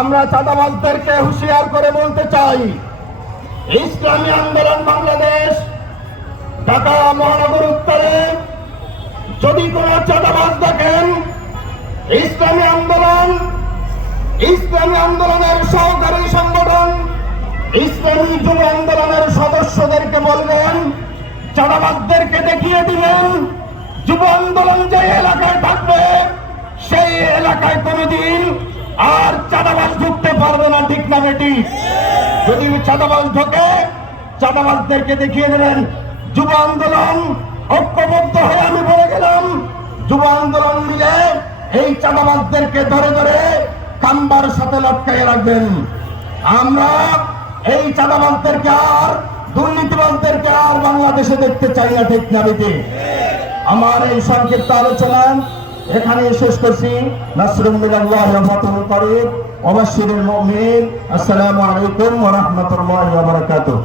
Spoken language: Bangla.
আমরা চাঁদাবাজদেরকে হুঁশিয়ার করে বলতে চাই, ইসলামী আন্দোলন বাংলাদেশ ঢাকা মহানগর উত্তরে যদি কোনো চাঁদাবাজ দেখেন, ইসলামী আন্দোলন, ইসলামী আন্দোলনের সহকারী সংগঠন, ইসলামী যুব আন্দোলনের সদস্যদেরকে বলবেন, চাঁদাবাজদেরকে দেখিয়ে দিবেন, যুব আন্দোলন যে এলাকায় থাকবে ঠিক। না যদি চাঁদাবাজ ঢোকে, চাঁদাবাজদেরকে দেখিয়ে দেবেন, যুব আন্দোলন ঐক্যবদ্ধ হয়ে আমি বলে গেলাম, যুব আন্দোলন মিলে এই চাঁদাবাজদেরকে ধরে ধরে কাম্বার সাথে লটকাইয়ে রাখবেন। আমরা এই চাঁদাবাজদেরকে আর, দুর্নীতিবাজদেরকে আর বাংলাদেশে দেখতে চাই না ঠিক না আমার এই সংক্ষিপ্ত আলোচনা এখানে শেষ করছি। নাসরুল্লাহ ফাতুহুল করিম। বাশশিরিল মুমিনিন আসসালামু আলাইকুম ওয়া রাহমাতুল্লাহি ওয়া বারাকাতুহু।